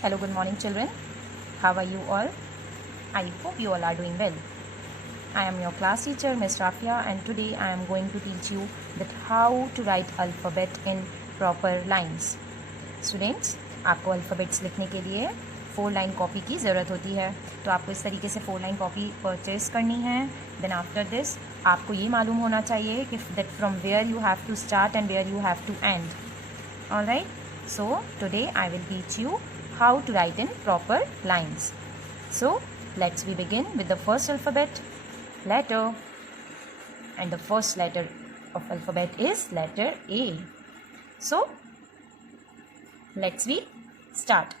Hello, good morning children. How are you all? I hope you all are doing well. I am your class teacher Ms. Rafia and today I am going to teach you that how to write alphabet in proper lines. Students, आपको alphabets लिखने के लिए 4 line copy की ज़रूरत होती है, तो आपको इस तरीके से 4 लाइन कॉपी परचेज करनी है. Then after this आपको ये मालूम होना चाहिए कि that from where you have to start and where you have to end. Alright, so today I will teach you how to write in proper lines. So let's begin with the first alphabet, letter, and the first letter of alphabet is letter A. So let's start.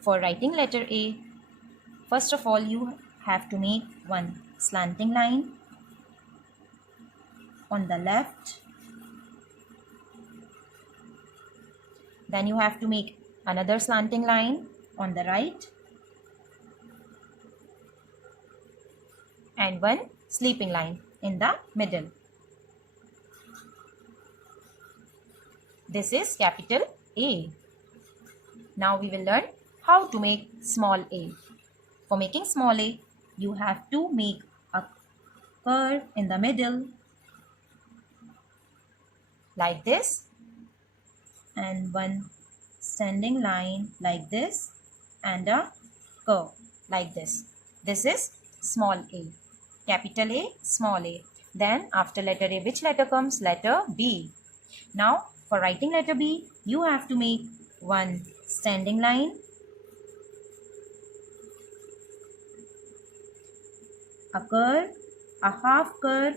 For writing letter A, first of all you have to make one slanting line on the left. Then you have to make another slanting line on the right and one sleeping line in the middle. This is capital A. Now we will learn how to make small a. For making small a, you have to make a curve in the middle like this, and one standing line like this and a curve like this. This is small a. Capital A, small a. Then after letter A, which letter comes? Letter B. Now for writing letter B, you have to make one standing line, a curve, a half curve,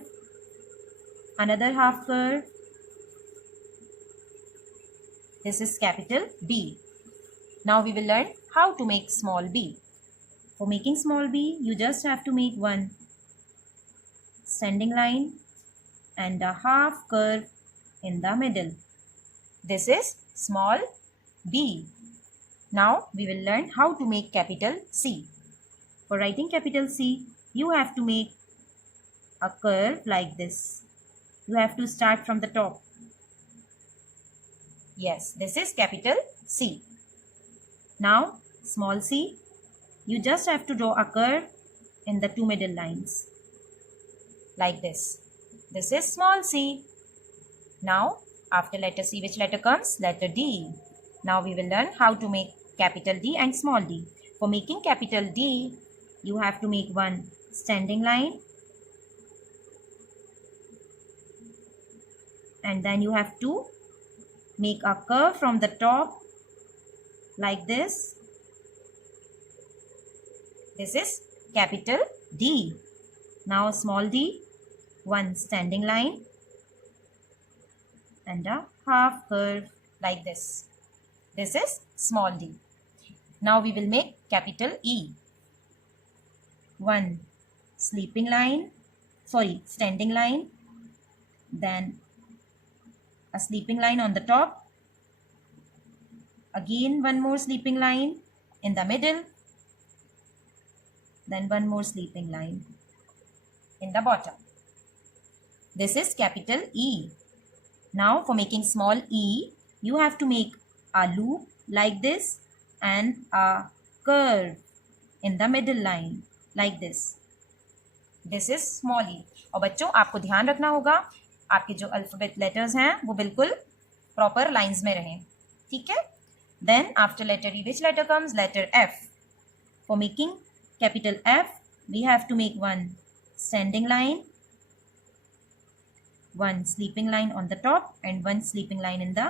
another half curve. This is capital B. Now we will learn how to make small b. For making small b, you just have to make one standing line and a half curve in the middle. This is small b. Now we will learn how to make capital C. For writing capital C, you have to make a curve like this. You have to start from the top. Yes, this is capital C. Now, small c, you just have to draw a curve in the two middle lines. Like this. This is small c. Now, after letter C, which letter comes? Letter D. Now, we will learn how to make capital D and small d. For making capital D, you have to make one standing line. And then you have to make a curve from the top like this. This is capital D. Now small d, one standing line and a half curve like this. This is small d. Now we will make capital E. One standing line, then a sleeping line on the top, again one more sleeping line in the middle, then one more sleeping line in the bottom. This is capital E. Now for making small e, you have to make a loop like this and a curve in the middle line like this. This is small e. और बच्चों आपको ध्यान रखना होगा आपके जो alphabet letters हैं वो बिल्कुल प्रॉपर लाइंस में रहें. ठीक है. Then after letter E, which letter comes? Letter F. For making capital F, we have to make one standing line, one sleeping line on the top and one sleeping line in the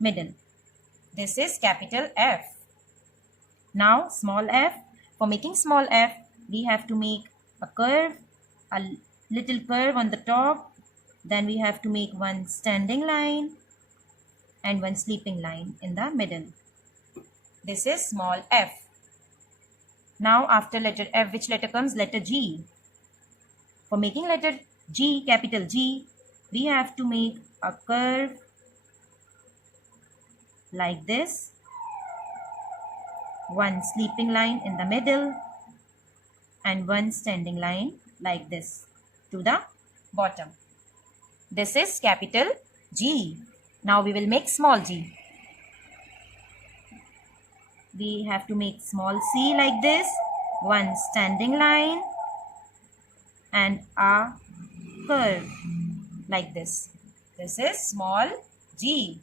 middle. This is capital F. Now small f. For making small f, we have to make a curve, a little curve on the top. Then we have to make one standing line and one sleeping line in the middle. This is small f. Now after letter F, which letter comes? Letter G. For making letter G, capital G, we have to make a curve like this, one sleeping line in the middle and one standing line like this to the bottom. This is capital G. Now we will make small g. we have to make small c like this, one standing line and a curve like this. This is small g.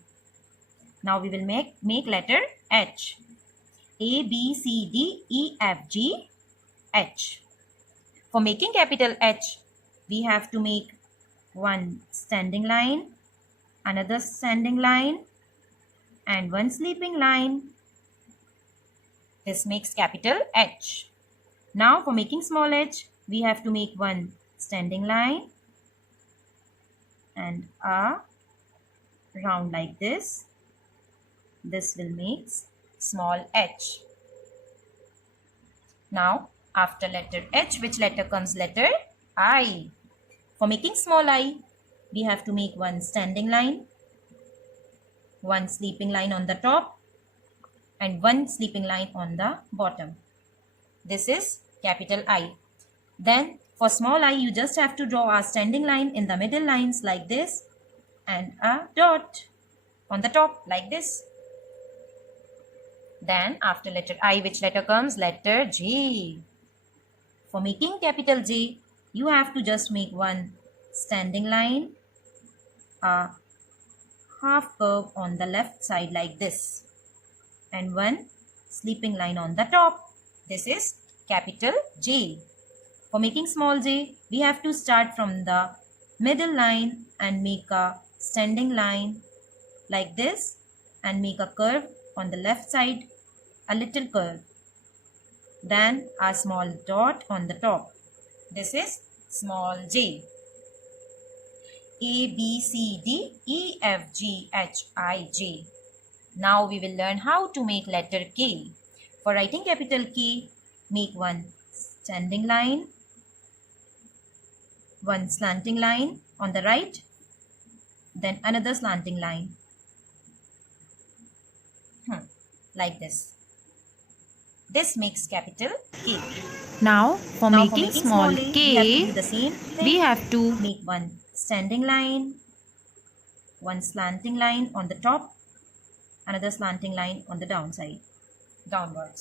Now we will make letter H. A, B, C, D, E, F, G, H. For making capital H, we have to make one standing line, another standing line, and one sleeping line. This makes capital H. Now for making small h, we have to make one standing line and a round like this. This will make small h. Now after letter H, which letter comes? Letter I. For making small I, we have to make one standing line, one sleeping line on the top, and one sleeping line on the bottom. This is capital I. Then for small I, you just have to draw a standing line in the middle lines like this and a dot on the top like this. Then after letter I, which letter comes? Letter J. For making capital J, you have to just make one standing line, a half curve on the left side like this, and one sleeping line on the top. This is capital J. For making small j, we have to start from the middle line and make a standing line like this and make a curve on the left side, a little curve. Then a small dot on the top. This is small j. A, B, C, D, E, F, G, H, I, J. Now we will learn how to make letter K. For writing capital K, make one standing line, one slanting line on the right, then another slanting line. Like this. This makes capital K. Now for making small k, we have to make one standing line, one slanting line on the top, another slanting line on the downwards.